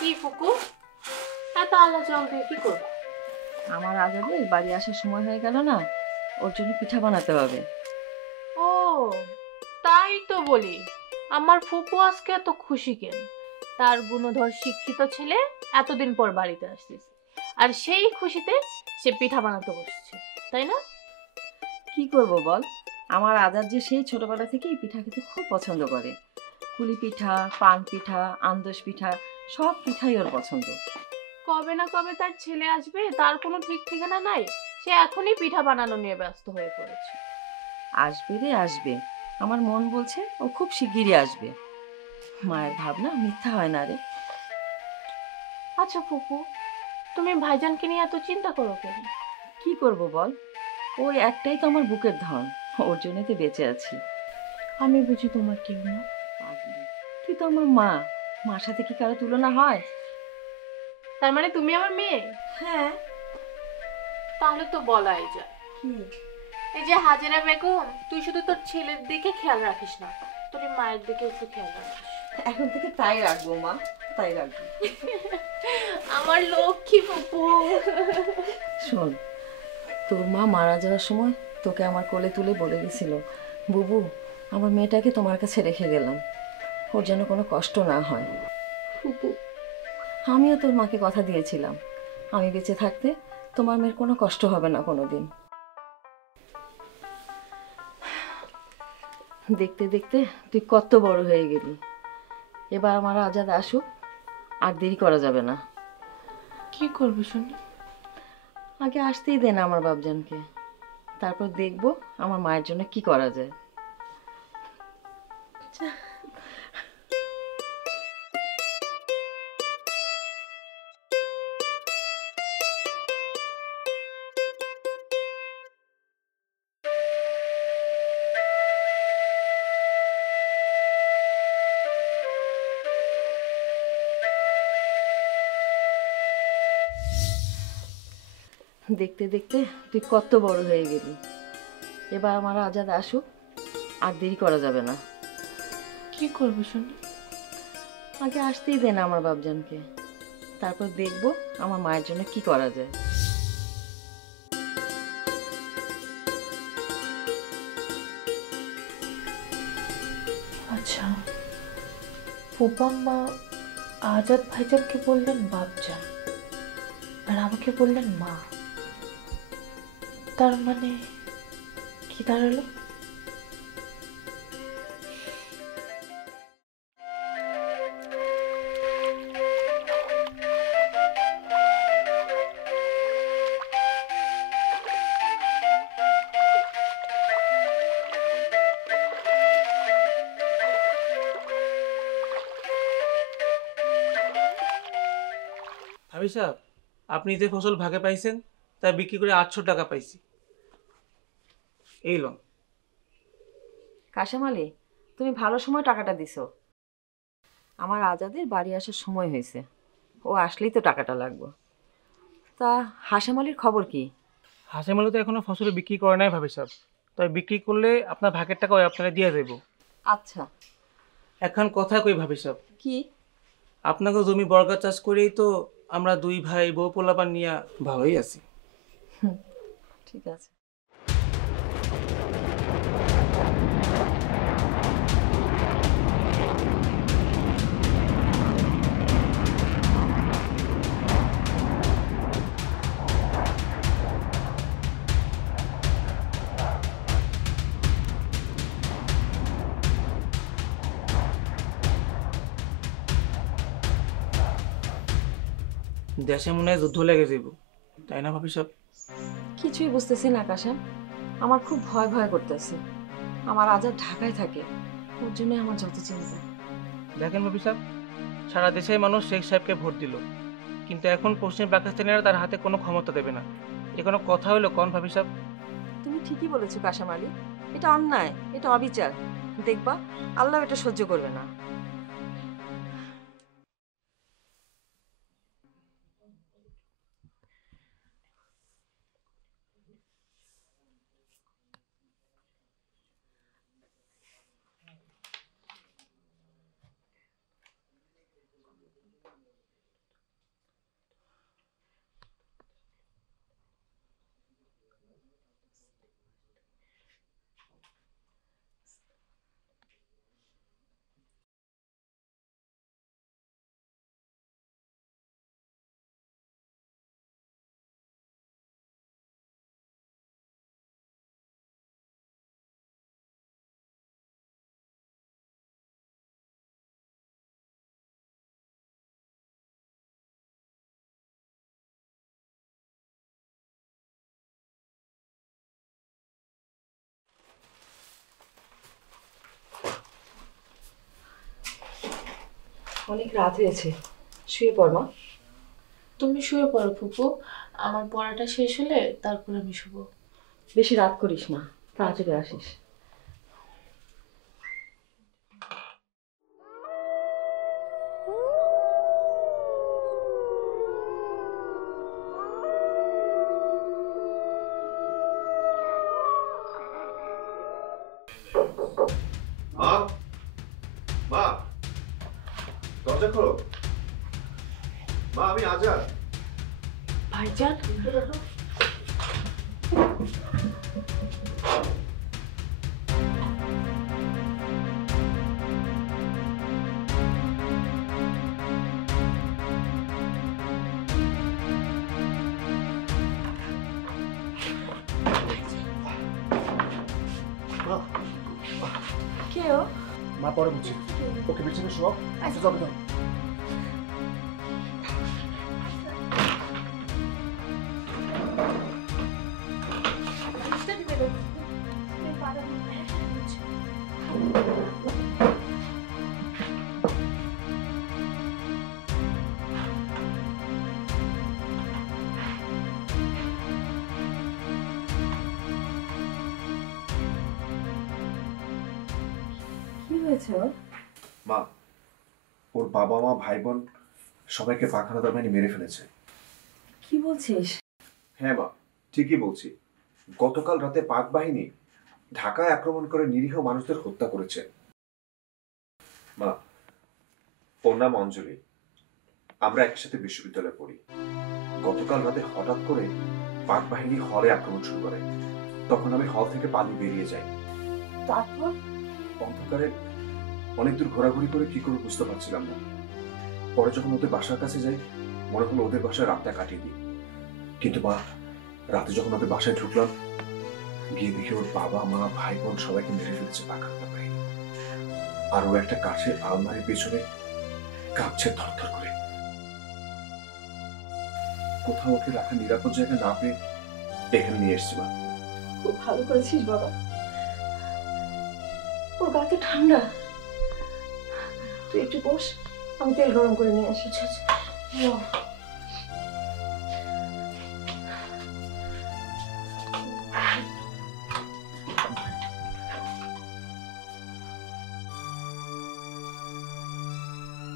কি ফুকু, এত আলা জল দিয়ে কি করবো? আমার আজাদের বাড়ি আসার সময় হয়ে গেল না, ওর জন্য পিঠা বানাতে হবে। ও তাই তো বলি, আমার ফুপু আজকে এত খুশি কেন? তার গুণধর শিক্ষিত ছেলে এতদিন পর বাড়িতে আসছিস, আর সেই খুশিতে সে পিঠা বানাতে বসছে, তাই না? কি করব বল, আমার আজাদ যে সেই ছোটবেলা থেকেই পিঠা খেতে খুব পছন্দ করে। কুলি পিঠা, পান পিঠা, আন্দোস পিঠা, সব পিঠাই ওর পছন্দ। কবে না কবে তার ছেলে আসবে, তার কোনো ঠিক ঠিকানা নাই। সে এখনই পিঠা বানানো নিয়ে ব্যস্ত হয়ে পড়েছে। আসবে রে আসবে, আমার মন বলছে ও খুব শিগগিরই আসবে। মায়ের ভাবনা মিথ্যা হয় না রে। আচ্ছা ফুপু, তুমি ভাইজানকে নিয়ে এত চিন্তা করো কেন? কি করব বল, ওই একটাই তো আমার বুকের ধন, ওর জন্যই তো বেঁচে আছি। আমি বুঝি তোমার কেউ না? পাগলি, তুই তো আমার মা, মার সাথে কি কারো তুলনা হয়? তার মানে তুমি আমার মেয়ে? হ্যাঁ। তাহলে তো বলাই যায়। কি? এই যে হাজেরা বেগম, তুই শুধু তোর ছেলের দিকে খেয়াল রাখিস না, তোর মায়ের দিকে একটু খেয়াল রাখিস। এখন থেকে তাই রাখবো মা, তাই রাখবো। আমার লক্ষ্মী ফুপু। শোন, তোর মা মারা যাওয়ার সময় তোকে আমার কোলে তুলে বলে গেছিল, বুবু আমার মেয়েটাকে তোমার কাছে রেখে গেলাম, ওর যেন কোনো কষ্ট না হয়। ফুপু, আমিও তোর মাকে কথা দিয়েছিলাম, আমি বেঁচে থাকতে তোমার মেয়ের কোনো কষ্ট হবে না কোনোদিন। দেখতে দেখতে তুই কত বড় হয়ে গেলি। এবার আমার আজাদ আসুক, আর দেরি করা যাবে না। কি করবি শুনি? আগে আসতেই দে না আমার বাপজানকে, তারপর দেখবো আমার মায়ের জন্য কি করা যায়। দেখতে দেখতে তুই কত বড় হয়ে গেলি। এবার আমার আজাদ আসুক, আর দেরি করা যাবে না। কি করবি শুনি? আগে আসতেই দে না আমার বাপজানকে, তারপর দেখবো আমার মায়ের জন্য কি করা যায়। আচ্ছা, ফুপাম্মা আজাদ ভাইজানকে বললেন বাপজান, আর আমাকে বললেন মা। তার মানে কি দাঁড়ালো? ভাবি সাহেব, আপনি যে ফসল ভাগে পাইছেন তা বিক্রি করে 800 টাকা পাইছি। এই লোন। কাশেম আলী, তুমি ভালো সময় টাকাটা দিছো। আমার আজাদের বাড়ি আসার সময় হয়েছে, ও আসলেই তো টাকাটা লাগবে। তা হাশেম আলীর খবর কি? হাসেমালো তো এখনো ফসল বিক্রি করে নাই ভাবি সাহেব, তাই বিক্রি করলে আপনার ভাগের টাকা ওই আপনারা দিয়ে দেব। আচ্ছা। এখন কথা কই ভাবি সাহেব, কি? আপনাকে জমি বর্গা চাষ করেই তো আমরা দুই ভাই বউ পোলাপান নিয়ে ভালোই আছি। ঠিক আছে। দেশে মনে হয় যুদ্ধ লেগে যাব, তাই না ভাবি সাহেব? কিছুই বুঝতেছি না কাশেম, আমার খুব ভয় ভয় করতেছে। আমার আজাদ ঢাকায় থাকে, ওর জন্য আমার যত চিন্তা। দেখেন ভাবি সাহেব, সারা দেশের মানুষ শেখ সাহেবকে ভোট দিল, কিন্তু এখন পশ্চিম পাকিস্তানিরা তার হাতে কোনো ক্ষমতা দেবে না। এ কোনো কথা হলো কোন ভাবি সাহেব? তুমি ঠিকই বলেছো কাশেম আলী, এটা অন্যায়, এটা অবিচার। দেখবা আল্লাহ এটা সহ্য করবে না। অনেক রাত হয়েছে, শুয়ে পড় মা। তুমি শুয়ে পড়ো ফুপু, আমার পড়াটা শেষ হলে তারপর আমি শুভ। বেশি রাত করিস না, তাড়াতাড়ি আসিস। মা, মা, দরজা খোলো। মা, আমি আজাদ। ভাইজান, কে ও? মা, পরে বুঝছি। ওকে বিছানে শোয়াও। আচ্ছা, যাবে না। কি হয়েছে ওর? মা, ওর বাবা মা ভাই বোন সবাইকে পাখানা দাবানি মেরে ফেলেছে। কি বলছিস? হ্যাঁ মা, ঠিকই বলছি। গতকাল রাতে পাক বাহিনী ঢাকায় আক্রমণ করে নিরীহ মানুষদের হত্যা করেছে। মা, ওর নাম অঞ্জলি। আমরা একসাথে বিশ্ববিদ্যালয়ে পড়ি। গতকাল রাতে হঠাৎ করে পাক বাহিনী হলে আক্রমণ শুরু করে। তখন আমি হল থেকে পালিয়ে বেরিয়ে যাই। তারপর? অন্ধকারে অনেক দূর ঘোরাঘুরি করে কি করে বুঝতে পারছিলাম না। পরে যখন ওদের বাসার কাছে যাই, মনে হলো ওদের বাসায় রাতটা কাটিয়ে দিই। কিন্তু মা, রাতে যখন ওদের বাসায় ঢুকলাম, গিয়ে দেখি ওর বাবা মা ভাই বোন সবাইকে মেরে ফেলেছে পাখানা বাহিনী। আর ও একটা কাঠের আলমারির পেছনে কাঁপছে থরথর করে। কোথাও ওকে রাখা নিরাপদ জায়গা না পেয়ে এখানে নিয়ে এসছি মা। খুব ভালো করেছিস বাবা। ওর গাতে ঠান্ডা, তুই একটু বস, আমি তেল গরম করে নিয়ে আসি।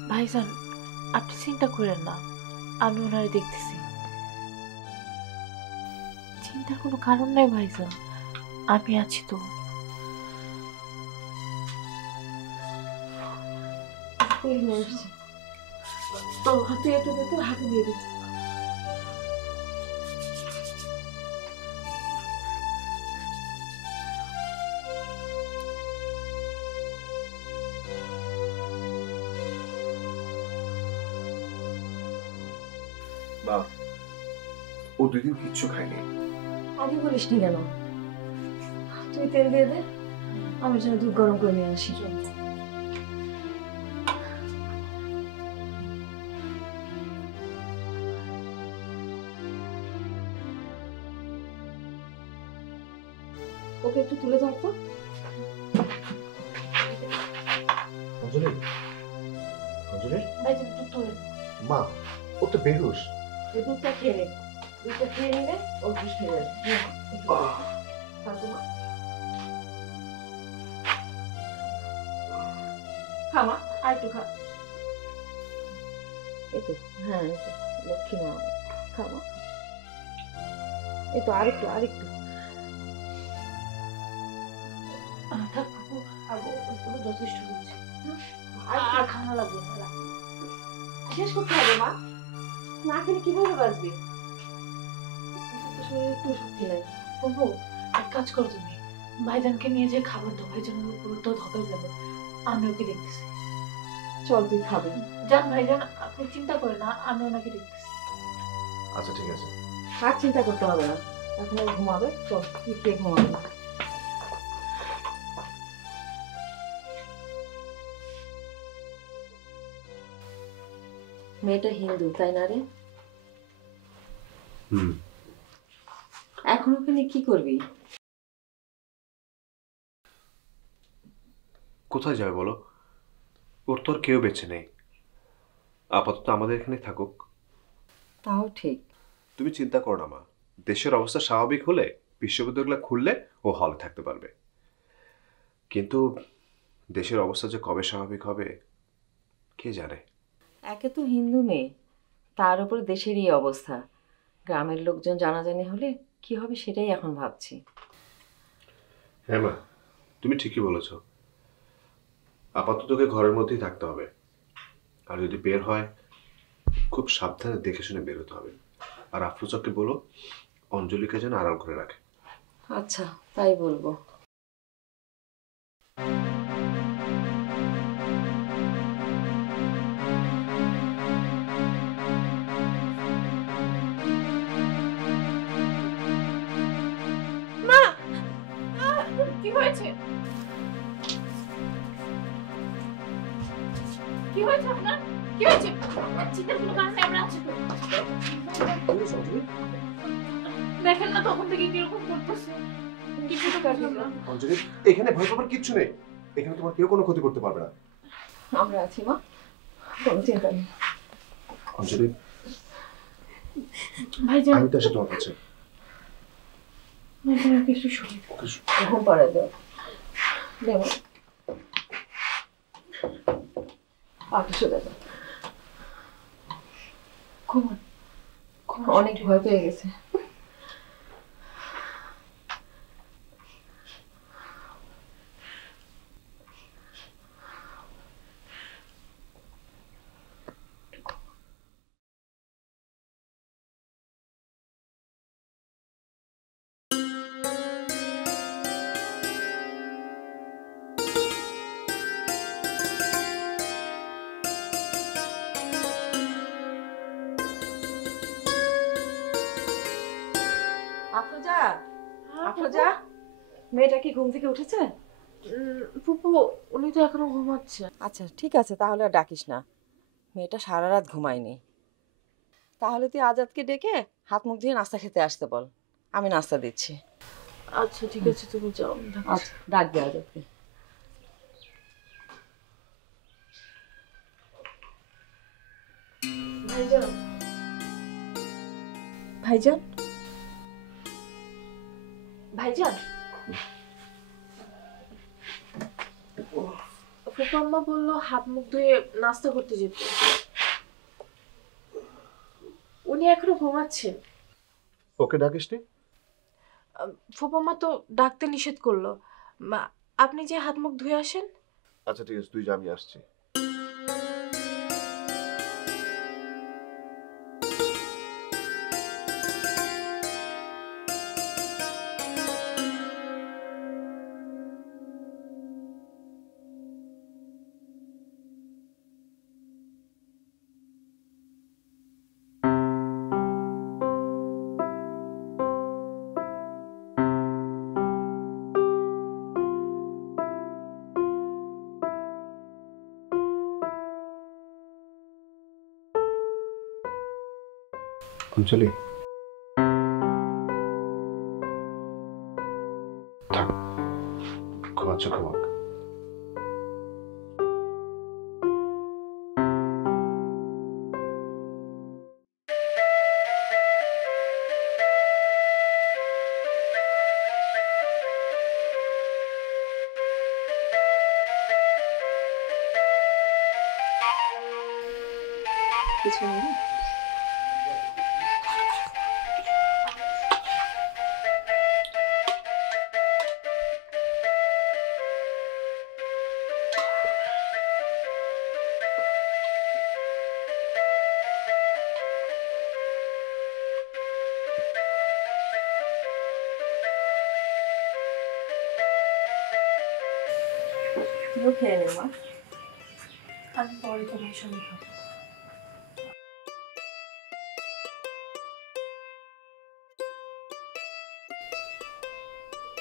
ভাইজান আপনি চিন্তা করেন না, আমি ওনারে দেখতেছি। চিন্তার কোনো কারণ নাই ভাইজান, আমি আছি তো। তেল নিয়ে আসছি, তো তুই একটু দে, তোর হাতে দিয়ে দিচ্ছি। মা, ও 2 দিন কিচ্ছু খায়নি। আগে বলিস নি কেন? তুই তেল দিয়ে দে, আমি যেন দুধ গরম করে নিয়ে আসি। ওকে একটু তুলে ধরতো। অঞ্জলি, অঞ্জলি, ভাইজান একটু তুলে। মা, ও তো বেহুশ। এই দুধটা খেয়ে নে, দুধটা খেয়ে নিলে ওর হুঁশ ফিরে যাবে। খা মা, আর একটু খা। এই তো, হ্যাঁ এই তো, লক্ষ্মী মা, খা মা। এই তো আরেকটু আরেকটু। থাক ফুপু, ওগুলো যথেষ্ট হচ্ছে। আর আর খাওয়া লাগবে না। শেষ করতে হবে মা, না খেলে কিভাবে বাঁচবি? শরীরে একটু শক্তি নেই। ফুপু এক কাজ করো তুমি, ভাইজানকে নিয়ে যে খাবার দাও, ভাইজানের উপর তো ধকাই যাবে। আমি ওকে দেখতেছি। চল তুই খাবি। যান ভাইজান, আপনি চিন্তা করেন না, আমি ওনাকে দেখতেছি। আচ্ছা ঠিক আছে। আর চিন্তা করতে হবে না, এখন ও ঘুমাবে। চল তুই খেয়ে ঘুমাবি। মেয়েটা হিন্দু, তাই না রে? এখন ওকে নিয়ে কি করবি? কোথায় যাবে বলো? ওর তো আর কেউ বেঁচে নেই। আপাতত আমাদের এখানে থাকুক। তাও ঠিক। তুমি চিন্তা করো না মা, দেশের অবস্থা স্বাভাবিক হলে বিশ্ববিদ্যালয়গুলো খুললে ও হলে থাকতে পারবে। কিন্তু দেশের অবস্থা যে কবে স্বাভাবিক হবে কে জানে। একে তো হিন্দু মেয়ে, তার উপর দেশের এই অবস্থা। গ্রামের লোকজন জানাজানি হলে কি হবে সেটাই এখন ভাবছি। হ্যাঁ মা, তুমি ঠিকই বলেছ। আপাতত তোকে ঘরের মধ্যেই থাকতে হবে, আর যদি বের হয় খুব সাবধানে দেখে শুনে বেরোতে হবে। আর আফরোজাকে বলো অঞ্জলিকে যেন আড়াল করে রাখে। আচ্ছা, তাই বলবো। মা, কি হয়েছে? কি হয়েছে আপনার? কি হয়েছে? চিন্তার কোনো কারণ নেই, আমরা আছি তো। দেখেন না তখন থেকে কিরকম করতেছে। কিছু তো বুঝলাম না। অঞ্জলি, এখানে ভয় পাবার কিচ্ছু নেই। এখানে তোমার কেউ কোনো ক্ষতি করতে পারবে না। আমরা আছি মা, কোনো চিন্তা নেই। অঞ্জলি, ভাইজান, আমি তো আসি তোমার কাছে। ভাইজান কিছু শুনি। ঘুম পাড়ায় দাও। দেবো আটশো টাকা। ঘুমান। অনেক ভয় পেয়ে গেছে। আফরোজা, আফরোজা, মেয়েটা কি ঘুম থেকে উঠেছে? ফুপু, উনি তো এখনো ঘুমাচ্ছে। আচ্ছা ঠিক আছে, তাহলে আর ডাকিস না। মেয়েটা সারা রাত ঘুমায়নি। তাহলে তুই আজাদকে ডেকে হাত মুখ ধুয়ে নাস্তা খেতে আসতে বল, আমি নাস্তা দিচ্ছি। আচ্ছা ঠিক আছে, তুমি যাও। আচ্ছা, ডাকবে আজাদকে। ভাইজান, ভাইজান, ভাইজান, ফুপু আম্মা বললো হাত মুখ ধুয়ে নাস্তা করতে যেতে। উনি এখনো ঘুমাচ্ছেন। ওকে ডাকিসনি? ফুপু আম্মা তো ডাকতে নিষেধ করলো। আপনি যে হাত মুখ ধুয়ে আসেন। আচ্ছা ঠিক আছে, তুই যা, আমি আসছি। অঞ্জলি, থাক, ঘুমাচ্ছ, ঘুমাক। কিছু নেই। তুইও খেয়ে নে মা। আমি পরে তোমার সঙ্গে খাবো।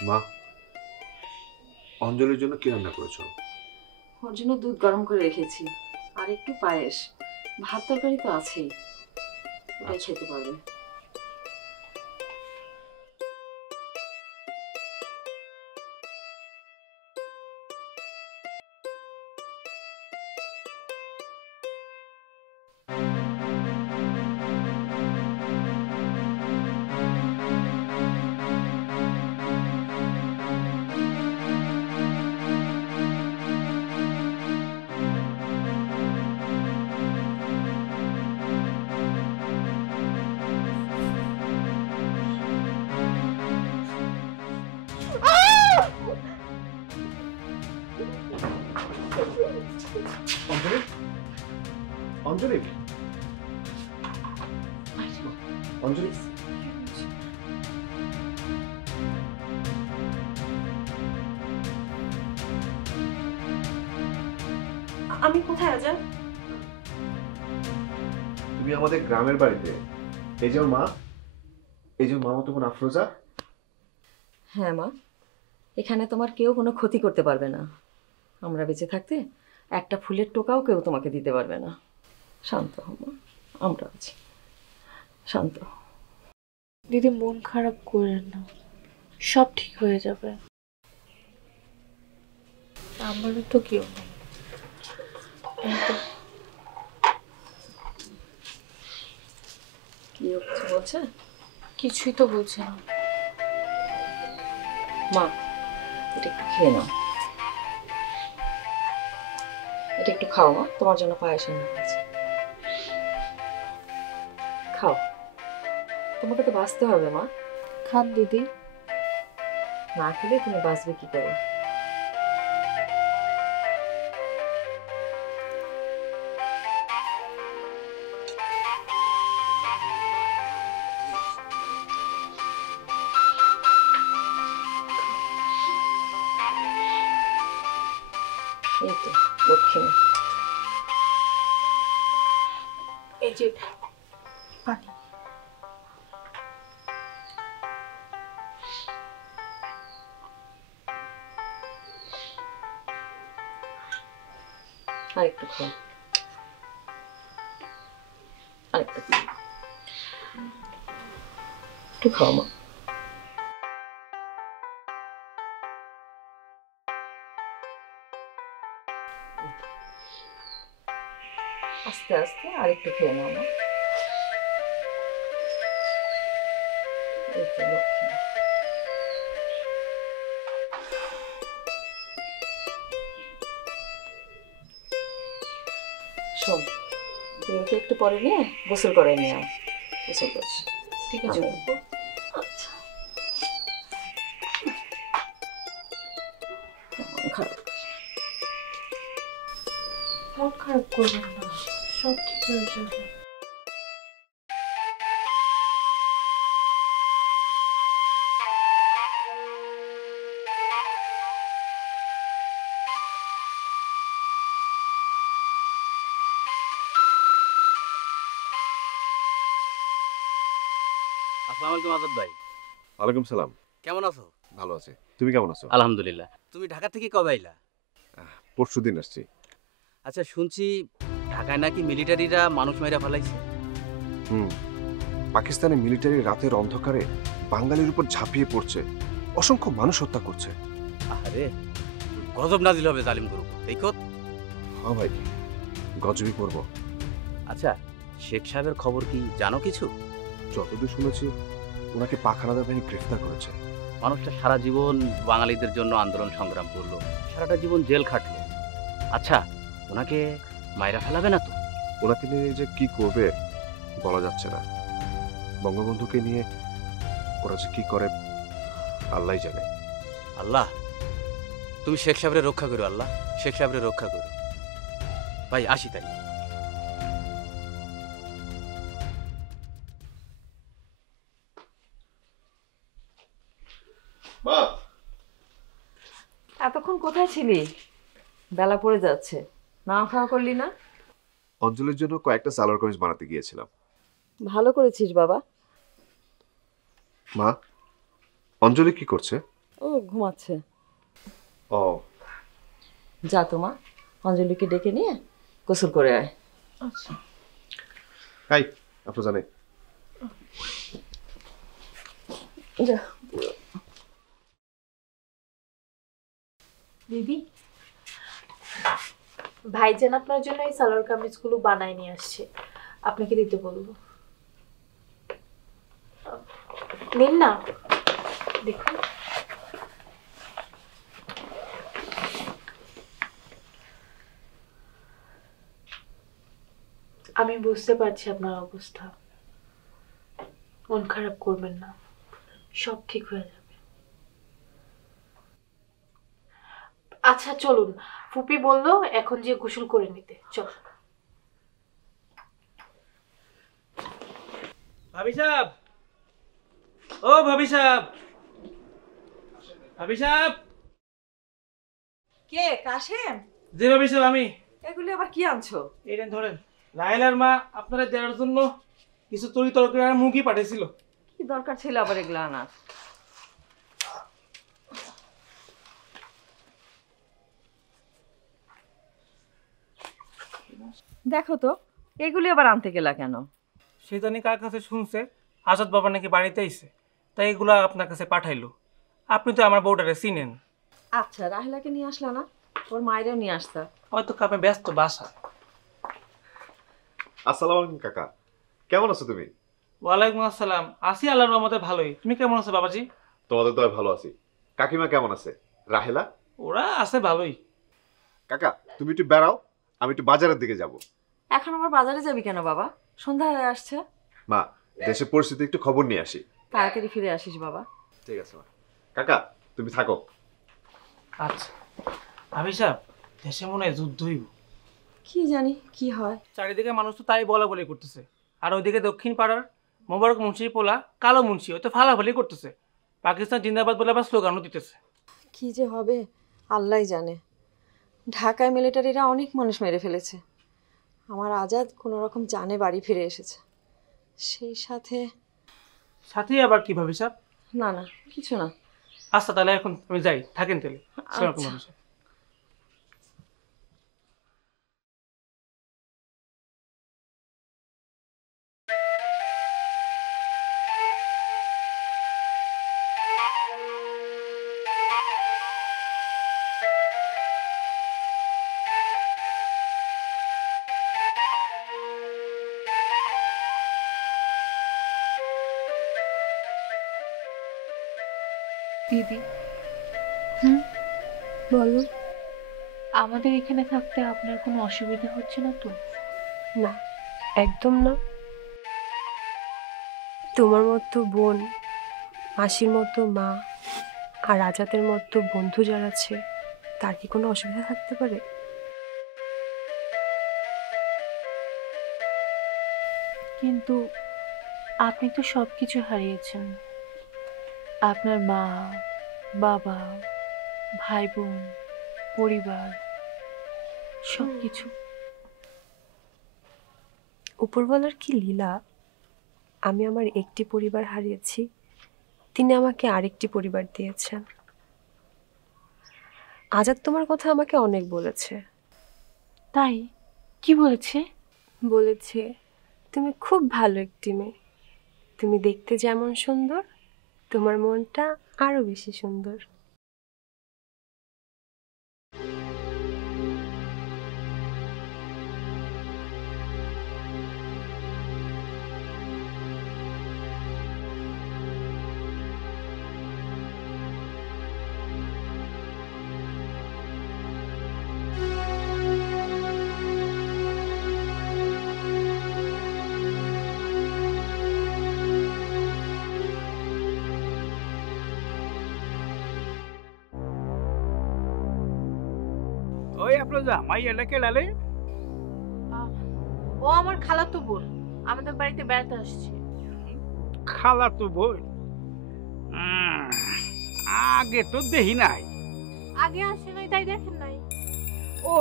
মা, অঞ্জলির জন্য কি রান্না করেছো? ওর জন্য দুধ গরম করে রেখেছি, আর একটু পায়েস, ভাত তরকারি তো আছেই, ওটাই খেতে পারবে। অঞ্জলি, অঞ্জলি, অঞ্জলি, আমি কোথায় আজাদ? তুমি আমাদের গ্রামের বাড়িতে। এই যে ওর মা, এই যে মামাতো বোন আফরোজা। হ্যাঁ মা, এখানে তোমার কেউ কোনো ক্ষতি করতে পারবে না। আমরা বেঁচে থাকতে একটা ফুলের টোকাও কেউ তোমাকে দিতে পারবে না। শান্ত হও মা, আমরা আছি, শান্ত হও। দিদি মন খারাপ করেন না, সব ঠিক হয়ে যাবে। আমারও তো কেউ নেই। এই তো। কি কিছু বলছে? কিছুই তো বলছে না। মা, এটা একটু খেয়ে নাও, এটা একটু খাও মা, তোমার জন্য পায়েস এনে রেখেছি। খাও, তোমাকে তো বাঁচতে হবে মা। খান দিদি। না খেলে তুমি বাঁচবে কি করে? এই তো লক্ষ্মী। এই যে পানি। আরেকটু খাও, আরেকটু খাও, একটু খাও মা। আস্তে আস্তে আরেকটু খেয়ে নাও মা। এই তো লক্ষ্মী। শোন, তুই ওকে একটু পরে নিয়ে গোসল করে নিয়ে আয়। গোসল করিস, ঠিক আছে আমি- বাবু। আচ্ছা। মন খারাপ। মন খারাপ করবেন না, সব ঠিক হয়ে যাবে। আসসালামু আলাইকুম আজাদ ভাই, ওয়ালাইকুম সালাম। কেমন আছো? ভালো আছে, তুমি কেমন আছো? আলহামদুলিল্লাহ। তুমি ঢাকা থেকে কবে আইলা? পরশুদিন আসছি। আচ্ছা, শুনছি ঢাকায় নাকি মিলিটারিরা মানুষ মেরা ফেলাইছে। হুম, পাকিস্তানি মিলিটারি রাতের অন্ধকারে বাঙালির উপর ঝাঁপিয়ে পড়ছে, অসংখ্য মানুষ হত্যা করছে। আরে গজব নাজিল হবে জালিম গ্রুপ, দেখো। হ্যাঁ ভাই, গজবি পড়ব। আচ্ছা, শেখ সাহেবের খবর কি জানো কিছু? যতদূর শুনেছি ওনাকে পাক হানাদার বাহিনী গ্রেফতার করেছে। মানুষটা সারা জীবন বাঙালিদের জন্য আন্দোলন সংগ্রাম করলো, সারাটা জীবন জেল খাটলো। আচ্ছা, ওনাকে মাইরা ফেলাবে না তো? ওনাকে নিয়ে যে কি করবে বলা যাচ্ছে না। বঙ্গবন্ধুকে নিয়ে ওরা যে কি করে আল্লাহই জানে। আল্লাহ, তুমি শেখ সাহেবের রক্ষা করো। আল্লাহ, শেখ সাহেবের রক্ষা করো। ভাই আসি তাই। মা, এতক্ষণ কোথায় ছিলি? বেলা পড়ে যাচ্ছে, না খাওয়া করলি না? অঞ্জলির জন্য কয়েকটা সালোয়ার কামিজ বানাতে গিয়েছিলাম। ভালো করেছিস বাবা। মা, অঞ্জলি কি করছে? ও ঘুমাচ্ছে। ও, যা তো মা, অঞ্জলিকে ডেকে নিয়ে গোসল করে আয়। আচ্ছা। হাই আপনার জানে। যা। দিদি, ভাইজান আপনার জন্য এই সালোয়ার কামিজগুলো বানায় নিয়ে আসছে, আপনাকে দিতে বলবো। নিন না, দেখুন। আমি বুঝতে পারছি আপনার অবস্থা, মন খারাপ করবেন না, সব ঠিক হয়ে যাবে। আচ্ছা চলুন, ফুপি বললো এখন যে গোসল করে নিতে, চল। ভাবি সাহেব, ও ভাবি সাহেব, ভাবি সাহেব। কে কাশেম? জি ভাবি সাহেব, আমি। এগুলি আবার কি আনছো? এইটা ধরেন, রাহেলার মা আপনারা দেওয়ার জন্য কিছু তরি তরকারি আর মুরগি পাঠিয়েছিল। কি দরকার ছিল আবার এগুলো আনার? দেখো তো, এগুলি আবার আনতে গেলা কেন? সে জানি কার কাছে শুনছে আজাদ বাবা নাকি বাড়িতে আইছে, তাই এগুলো আপনার কাছে পাঠাইলো। আপনি তো আমার বউটারে চিনেন। আচ্ছা, রাহেলাকে নিয়ে আসলা না? ওর মায়েরও নিয়ে আসতা। হয়তো আপনি ব্যস্ত বাসা। আসসালামু আলাইকুম কাকা, কেমন আছো তুমি? ওয়ালাইকুম আসসালাম। আসি আল্লাহর রহমতে ভালোই। তুমি কেমন আছো বাবাজি? তোমাদের দয় ভালো আছি। কাকিমা কেমন আছে? রাহেলা? ওরা আছে ভালোই। কাকা তুমি একটু বেড়াও, আমি একটু বাজারের দিকে যাব। এখন আবার বাজারে যাবি কেন বাবা? সন্ধ্যা হয়ে আসছে। মা, দেশের পরিস্থিতি একটু খবর নিয়ে আসি। তাড়াতাড়ি ফিরে আসিস বাবা। ঠিক আছে মা। কাকা তুমি থাকো। আচ্ছা ভাবি সাহেব, দেশে মনে হয় যুদ্ধ হইব। কি জানি কি হয়। চারিদিকে মানুষ তো তাই বলা বলি করতেছে। আর ওইদিকে দক্ষিণ পাড়ার মোবারক মুন্সির পোলা কালো মুন্সি হয়তো ফালাফালি করতেছে। পাকিস্তান জিন্দাবাদ বলে আবার স্লোগানও দিতেছে। কি যে হবে আল্লাহই জানে। ঢাকায় মিলিটারিরা অনেক মানুষ মেরে ফেলেছে। আমার আজাদ কোনো রকম জানে বাড়ি ফিরে এসেছে। সেই সাথে সাথে আবার কি ভাবি সাহেব? না না কিছু না। আচ্ছা তাহলে এখন আমি যাই, থাকেন তাহলে। আসসালামু আলাইকুম ভাবি সাহেব। দিদি, বলো। আমাদের এখানে থাকতে আপনার কোনো অসুবিধা হচ্ছে না তো? না, একদম না। তোমার মতো বোন, মাসির মতো মা, আর আজাদের মতো বন্ধু যারা আছে, তার কি কোনো অসুবিধা থাকতে পারে? কিন্তু আপনি তো সব কিছু হারিয়েছেন। আপনার মা, বাবা, ভাই বোন, পরিবার, সব কিছু। উপরওয়ালার কি লীলা, আমি আমার একটি পরিবার হারিয়েছি, তিনি আমাকে আরেকটি পরিবার দিয়েছেন। আজাদ তোমার কথা আমাকে অনেক বলেছে। তাই? কি বলেছে? বলেছে তুমি খুব ভালো একটি মেয়ে, তুমি দেখতে যেমন সুন্দর, তোমার মনটা আরো বেশি সুন্দর। ওই আপনার জামাই এলাকে লালে ও আমার খালাতো বোন, আমাদের বাড়িতে বেড়াতে আসছে। খালা তো বই আগে তো দেখি নাই। আগে আসে নাই তাই দেখেন নাই? ও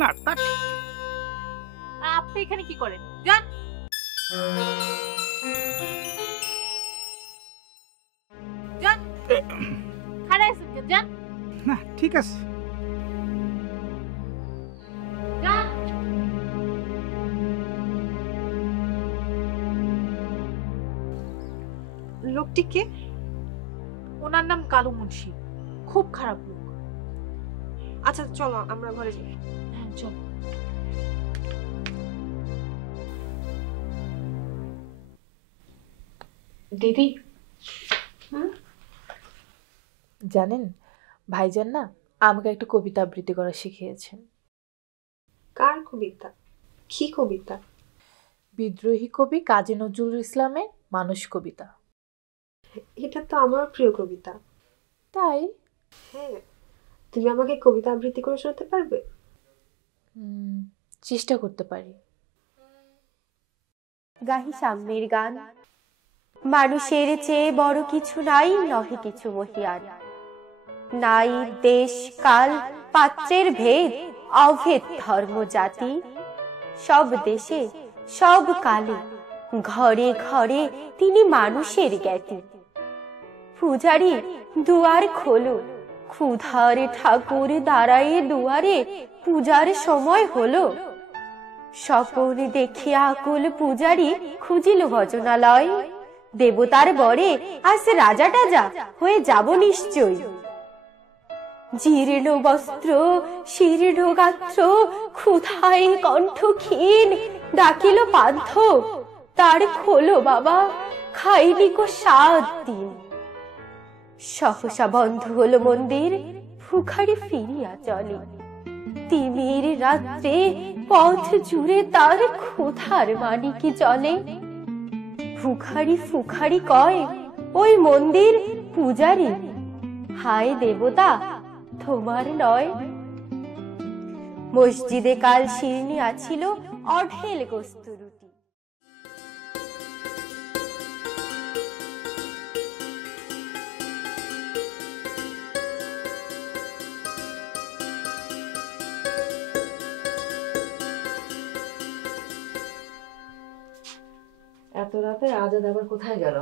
না তা আর আপনি এখানে কি করেন? যান। যান। খাড়া আছেন কেন? যান। না ঠিক আছে। যান। লোকটি কে? ওনার নাম কালু মুন্সি, খুব খারাপ লোক। আচ্ছা চলো আমরা ঘরে যাই। হ্যাঁ চল। দিদি, জানেন ভাইজান না আমাকে একটা কবিতা আবৃত্তি করা শিখিয়েছেন। কার কবিতা? কি কবিতা? বিদ্রোহী কবি কাজী নজরুল ইসলামের মানুষ কবিতা। এটা তো আমার প্রিয় কবিতা। তাই? হ্যাঁ, তুমি আমাকে কবিতা আবৃত্তি করে শোনাতে পারবে? চেষ্টা করতে পারি। গাহি সাম্যের গান। মানুষের চেয়ে বড় কিছু নাই, নহে কিছু মহিয়ান। নাই দেশ কাল পাত্রের ভেদ, অভেদ ধর্ম জাতি। সব দেশে সব কালে ঘরে ঘরে তিনি মানুষের জ্ঞাতি। পূজারি দুয়ার খোলো, ক্ষুধার ঠাকুর দাঁড়ায়ে দুয়ারে, পূজার সময় হলো। স্বপন দেখিয়া আকুল পূজারি খুঁজিল ভজনালয়। দেবতার বরে আজ রাজা টাজা হয়ে যাব নিশ্চয়। জীর্ণ বস্ত্র শীর্ণ গাত্র, ক্ষুধায় কণ্ঠ ক্ষীণ, ডাকিল পান্থ। তার খোলো বাবা, খাইনি কো 7 দিন। সহসা বন্ধ হলো মন্দির, ভিখারি ফিরিয়া চলে। তিমির রাত্রে পথ জুড়ে তার ক্ষুধার মানিকি চলে। ভিখারি ফুখারি কয় ওই মন্দির পূজারি, হায় দেবতা তোমার নয়। মসজিদে কাল শিরনি আছিল অঢেল গোস্ত রুটি। এত রাতে আজাদ আবার কোথায় গেল?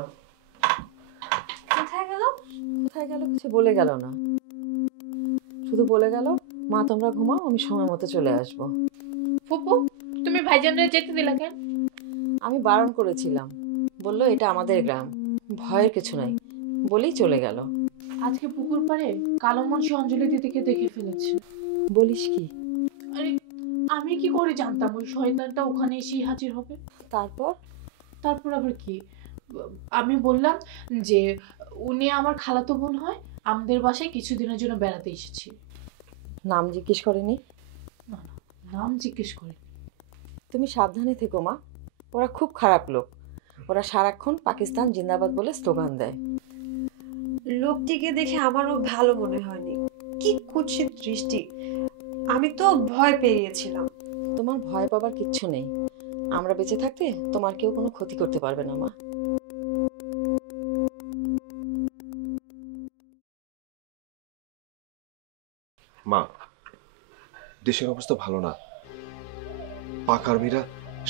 কোথায় গেল? কোথায় গেল কিছু বলে গেল না, শুধু বলে গেল মা তোমরা ঘুমাও, আমি সময় মতো চলে আসব। ফুপু, তুমি ভাইজানরে যেতে দিলা কেন? আমি বারণ করেছিলাম, বললো এটা আমাদের গ্রাম, ভয়ের কিছু নাই বলেই চলে গেল। আজকে পুকুর পাড়ে কালো মনসি অঞ্জলি দিদিকে দেখে ফেলেছে। বলিস কি? আরে আমি কি করে জানতাম ওই শয়তানটা ওখানে এসেই হাজির হবে? তারপর আবার কি, আমি বললাম যে উনি আমার খালাতো বোন হয়, আমাদের বাসায় কিছুদিনের জন্য বেড়াতে এসেছি। নাম জিজ্ঞেস করেনি? না, নাম জিজ্ঞেস করি। তুমি সাবধানে থেকো মা, ওরা খুব খারাপ লোক। ওরা সারাক্ষণ পাকিস্তান জিন্দাবাদ বলে স্লোগান দেয়। লোকটিকে দেখে আমারও ভালো মনে হয়নি, কি কুৎসিত দৃষ্টি। আমি তো ভয় পেয়ে গেছিলাম। তোমার ভয় পাবার কিচ্ছু নেই, আমরা বেঁচে থাকতে তোমার কেউ কোনো ক্ষতি করতে পারবে না মা। মা, দেশের অবস্থা ভালো না। পাক আর্মিরা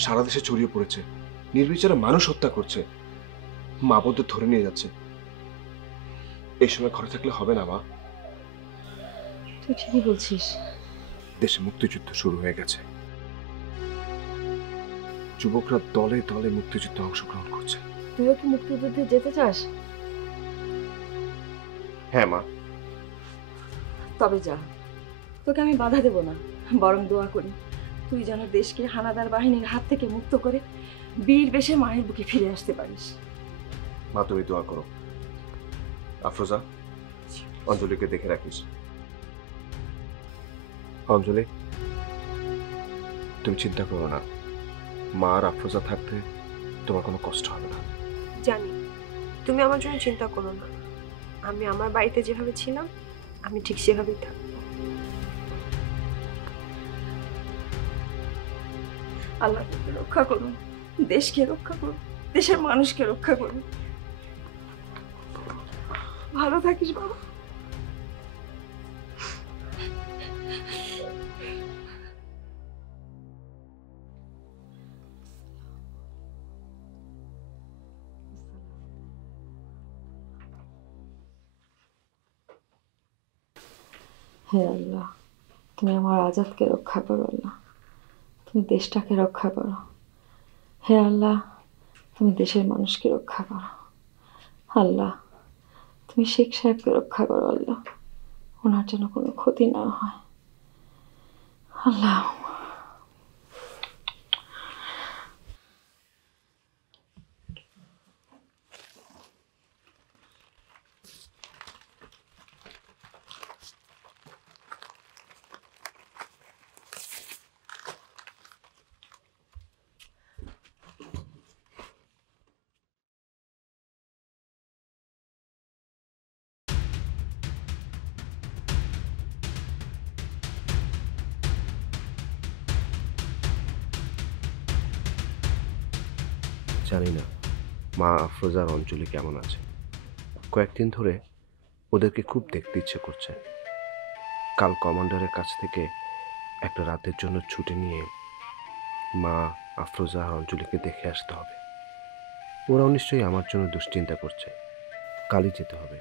সারা দেশে ছড়িয়ে পড়েছে, নির্বিচারে মানুষ হত্যা করছে, মা বোনদের ধরে নিয়ে যাচ্ছে। এই সময় ঘরে থাকলে হবে না মা। তুই ঠিকই বলছিস। দেশে মুক্তিযুদ্ধ শুরু হয়ে গেছে, যুবকরা দলে দলে মুক্তিযুদ্ধে অংশগ্রহণ করছে। তুইও কি মুক্তিযুদ্ধে যেতে চাস? হ্যাঁ মা। তবে যা, তোকে আমি বাধা দেব না, বরং দোয়া করি তুই যেন দেশকে হানাদার বাহিনীর হাত থেকে মুক্ত করে বীর বেশে মায়ের বুকে ফিরে আসতে পারিস। মা তুমি দোয়া করো। আফরোজা, অঞ্জলিকে দেখে রাখিস। অঞ্জলি, তুমি চিন্তা করো না, মা আর আফরোজা থাকতে তোমার কোনো কষ্ট হবে না। জানি তুমি আমার জন্য চিন্তা করো না, আমি আমার বাড়িতে যেভাবে ছিলাম আমি ঠিক সেভাবেই থাকবো। আল্লাহ তোকে রক্ষা করুন, দেশকে রক্ষা করুন, দেশের মানুষকে রক্ষা করুন। ভালো থাকিস বাবা। হে আল্লাহ, তুমি আমার আজাদকে রক্ষা করো। আল্লাহ, তুমি দেশটাকে রক্ষা করো। হে আল্লাহ, তুমি দেশের মানুষকে রক্ষা করো। আল্লাহ, তুমি শেখ সাহেবকে রক্ষা করো। আল্লাহ, ওনার যেন কোনো ক্ষতি না হয়। আল্লাহ, জানি না মা আফরোজার অঞ্জলি কেমন আছে। কয়েকদিন ধরে ওদেরকে খুব দেখতে ইচ্ছে করছে। কাল কমান্ডারের কাছ থেকে একটা রাতের জন্য ছুটি নিয়ে মা আফরোজা আর অঞ্জলিকে দেখে আসতে হবে। ওরাও নিশ্চয়ই আমার জন্য দুশ্চিন্তা করছে। কালই যেতে হবে,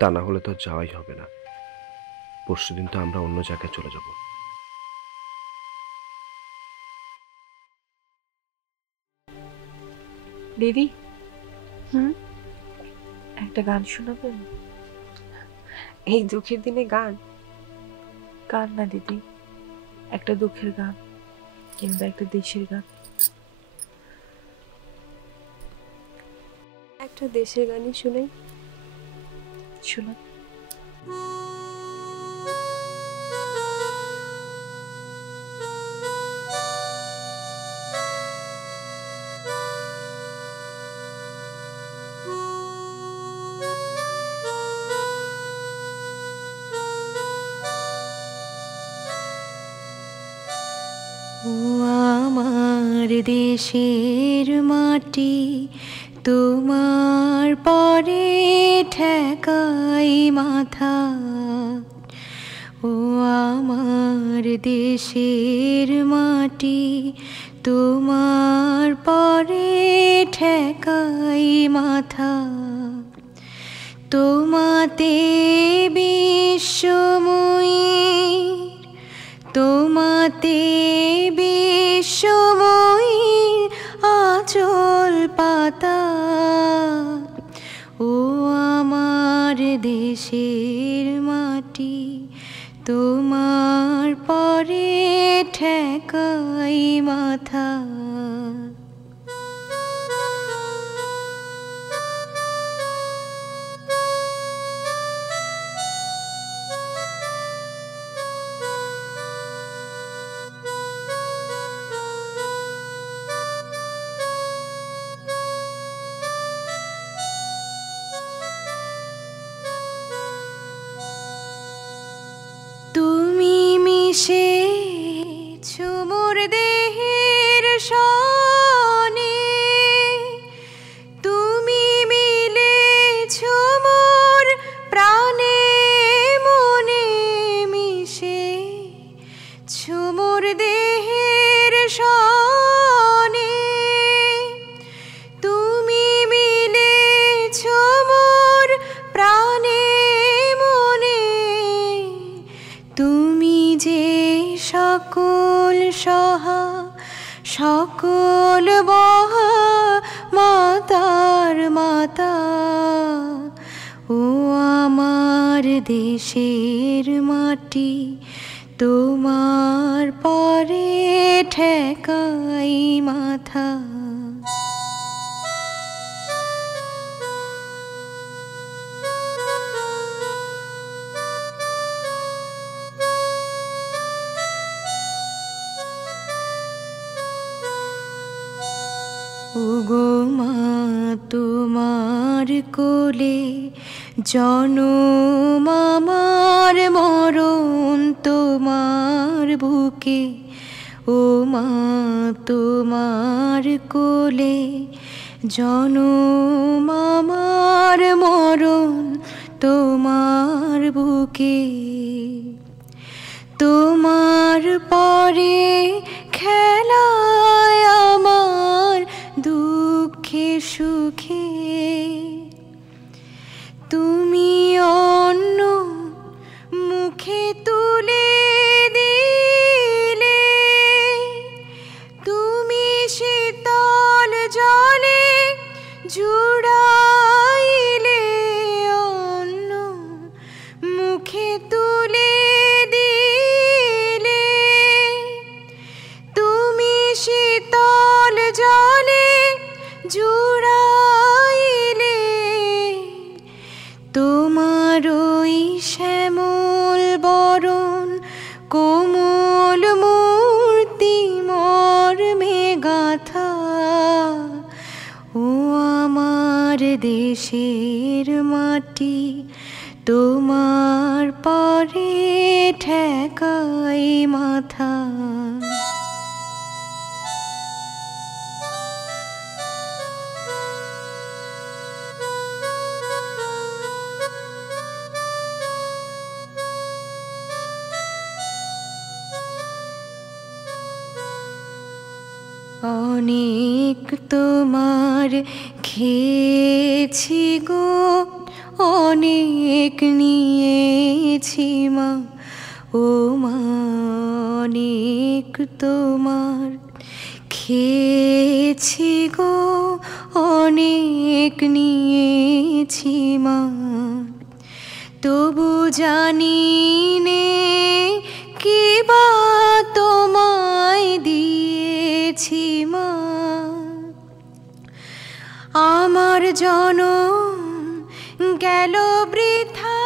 তা না হলে তো আর যাওয়াই হবে না। পরশুদিন তো আমরা অন্য জায়গায় চলে যাব। দিদি, একটা গান শোনাবেন? এই দুঃখের দিনে গান? গান না দিদি, একটা দুঃখের গান কিংবা একটা দেশের গান। একটা দেশের গানই শুনাই। শোনান। আমার দেশের মাটি তোমার পরে ঠেকাই মাথা। ও আমার দেশের মাটি তোমার পরে ঠেকাই মাথা। তোমাতে বিশ্বময়ীর, তোমাতে বিশ্বময়ীর আঁচল পাতা। ও আমার দেশের মাটি তোমার পরে ঠেকাই মাথা। তুমি মিশেছো মোর দেহের সনে, তুমি মিলেছো মোর প্রাণে মনে। মিশেছো মোর দেহের সনে, তুমি মিলেছো মোর প্রাণে মনে। তুমি যে সকল সহা সকল বহা মাতার মাতা। ও আমার দেশের মাটি তোমার পরে ঠেকাই মাথা। ওগো মা তোমার কোলে জনম আমার, মরণ তোমার বুকে। ও মা তোমার কোলে জনম আমার, মরণ তোমার বুকে। তোমার পরে খেলায় আমার দুঃখে সুখে। তুমি অন্য মুখে তুলে দিলে, তুমি শীতল জলে জুড়াইলে। অন্য মুখে তুলে দিলে, তুমি শীতল জলে জুড়াইলে। তোমার ওই শ্যামল বরণ কোমল মূর্তি মর্মে গাথা। ও আমার দেশের মাটি তোমার পরে ঠেকাই মাথা। অনেক তোমার খেয়েছি গো, অনেক নিয়েছি মা, ও মা অনেক তোমার খেয়েছি গো, অনেক নিয়েছি মা, তবু জানি নে কি বা তোমায় দিয়েছি মা। আমার জনম গেল বৃথা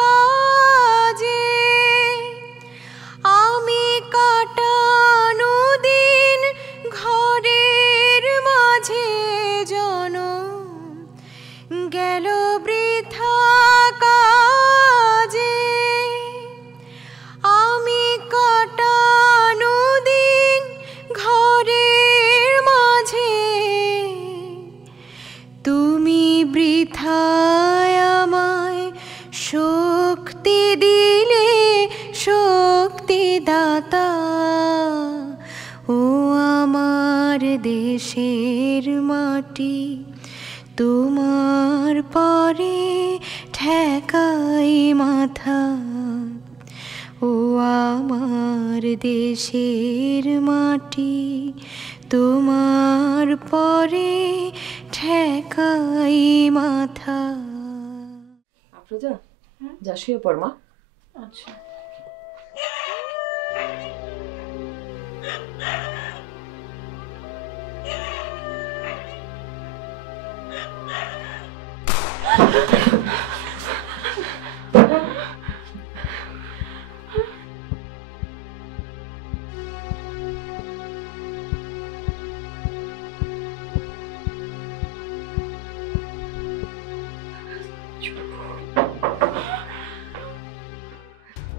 কাজে, আমি কাটানো দিন ঘরের মাঝে, জনম গেল বৃথা কাজে, আমি কাটানো দিন ঘরের মাঝে, তুমি বৃথায় আমায় শক্তি দিলে শক্তিদাতা, ও আমার দেশের মাটি তোমার পরে ঠেকাই মাথা, ও আমার দেশের মাটি তোমার পরে ঠেকাই মাথা। আফরোজা, যা শুয়ে পড় মা। আচ্ছা।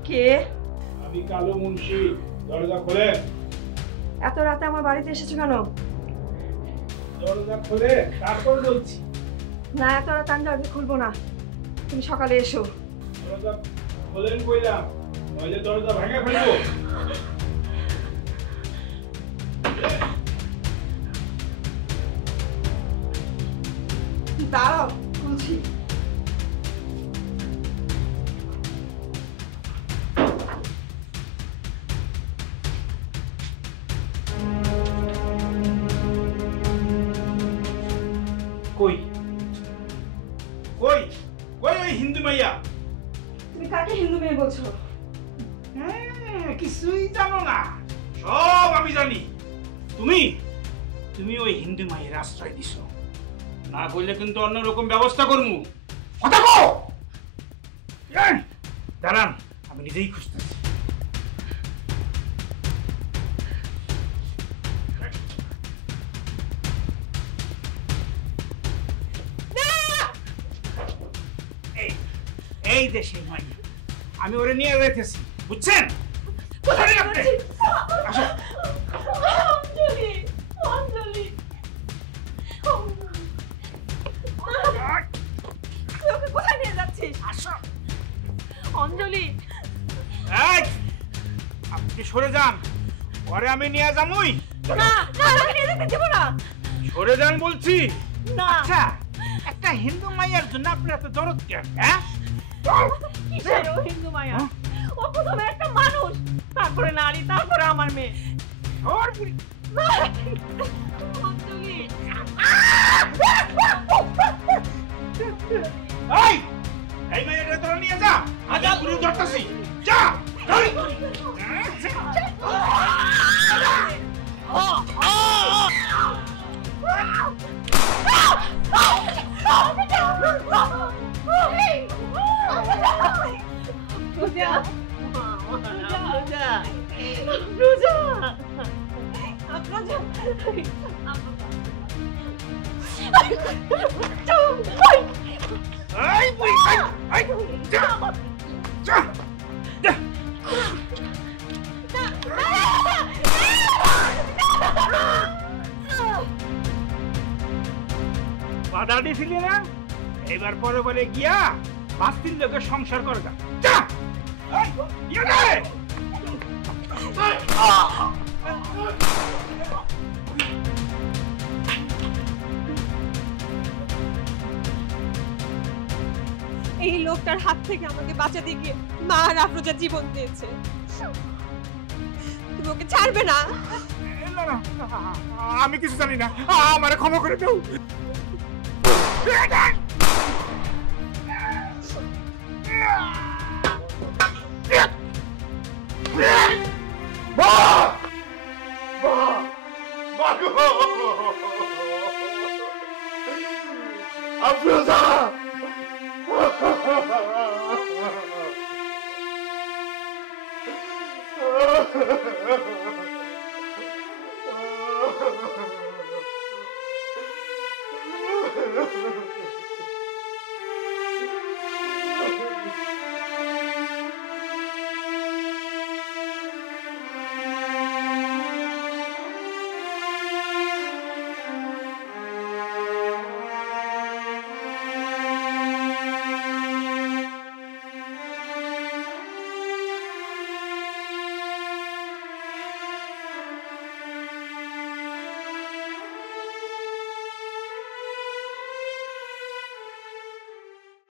কে? আমি কালু মুন্সি, দরজা খোলে। এত রাতে আমার বাড়িতে এসেছো কেন? দরজা খোলে, তারপর বলছি। না, এত রাতে আমি দরজা খুলবো না, তুমি সকালে এসো। দরজা খোলেন কইলাম, নইলে দরজা ভেঙে ফেলবো। দাঁড়াও, খুলছি। কই কই কই ওই হিন্দু মাইয়া? তুমি কাকে হিন্দু মেয়ে বলছো? কিছুই জানো না, সব আমি জানি। তুমি তুমি ওই হিন্দু মায়ের আশ্রয় দিছো, না কইলে কিন্তু অন্যরকম ব্যবস্থা করমু। কথা কও। দাঁড়ান, আমি নিজেই খুঁজতেছি। এই দেশে মাই, আমি ওরে নিয়ে যাইতেছি, বুঝছেন? কোথায় আপনি? আসো। অঞ্জলি, অঞ্জলি, তুই ওকে কোথায় নিয়ে যাচ্ছিস? আসো। অঞ্জলি, এই আপনি সরে যান, পরে আমি নিয়ে যামুই। না না, আমাকে নিয়ে যেতে দিব না। সরে যান বলছি। না। আচ্ছা, একটা হিন্দু মাইয়ার জন্য আপনি এত দরদ কেন? হ্যাঁ, কিসের ও হিন্দু মায়া? ও প্রথমে একটা মানুষ, তারপরে নারী, তারপরে আমার মেয়ে। অঞ্জলি, এই এই মাইয়ারে তোরা নিয়ে যা, আজ পুরো ধরতাছি। যা। বাধা দিছিলি না, এবার পরে বলে গিয়া বাস্তির লোকের সংসার করে যা। যা। এই, ইয়ে দে। লোকটার হাত থেকে আমাকে বাঁচাতে গিয়ে মা আর আফরোজার জীবন দিয়েছে। তুমি ওকে ছাড়বে না? না না, আমি কিছু জানি না, আমারে ক্ষমা করে দাও। আফরোজা